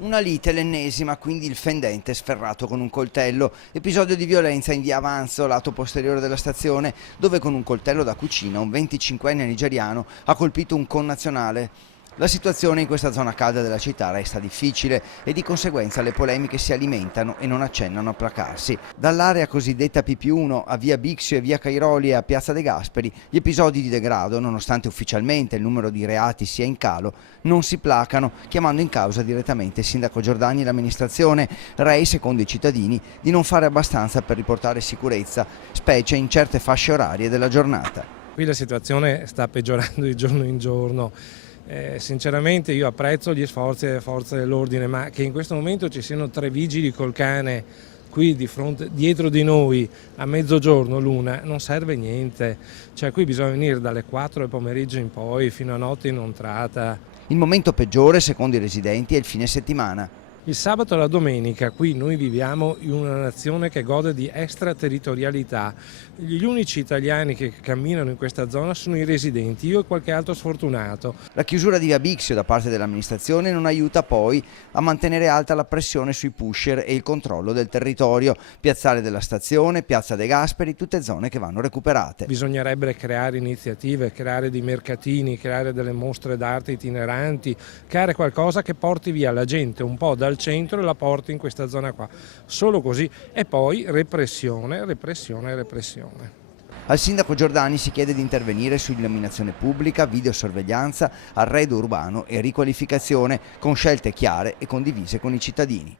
Una lite, l'ennesima, quindi il fendente sferrato con un coltello. Episodio di violenza in via Avanzo, lato posteriore della stazione, dove con un coltello da cucina un 25enne nigeriano ha colpito un connazionale. La situazione in questa zona calda della città resta difficile e di conseguenza le polemiche si alimentano e non accennano a placarsi. Dall'area cosiddetta PP1 a via Bixio e via Cairoli e a piazza De Gasperi, gli episodi di degrado, nonostante ufficialmente il numero di reati sia in calo, non si placano, chiamando in causa direttamente il sindaco Giordani e l'amministrazione, rei, secondo i cittadini, di non fare abbastanza per riportare sicurezza, specie in certe fasce orarie della giornata. Qui la situazione sta peggiorando di giorno in giorno. Sinceramente io apprezzo gli sforzi delle forze dell'ordine, ma che in questo momento ci siano 3 vigili col cane qui dietro di noi a mezzogiorno l'una non serve niente. Cioè qui bisogna venire dalle 4 del pomeriggio in poi fino a notte inoltrata. Il momento peggiore, secondo i residenti, è il fine settimana. Il sabato e la domenica qui noi viviamo in una nazione che gode di extraterritorialità. Gli unici italiani che camminano in questa zona sono i residenti, io e qualche altro sfortunato. La chiusura di via Bixio da parte dell'amministrazione non aiuta poi a mantenere alta la pressione sui pusher e il controllo del territorio. Piazzale della stazione, piazza De Gasperi, tutte zone che vanno recuperate. Bisognerebbe creare iniziative, creare dei mercatini, creare delle mostre d'arte itineranti, creare qualcosa che porti via la gente un po' dal centro e la porti in questa zona qua. Solo così. E poi repressione, repressione, repressione. Al sindaco Giordani si chiede di intervenire su illuminazione pubblica, videosorveglianza, arredo urbano e riqualificazione con scelte chiare e condivise con i cittadini.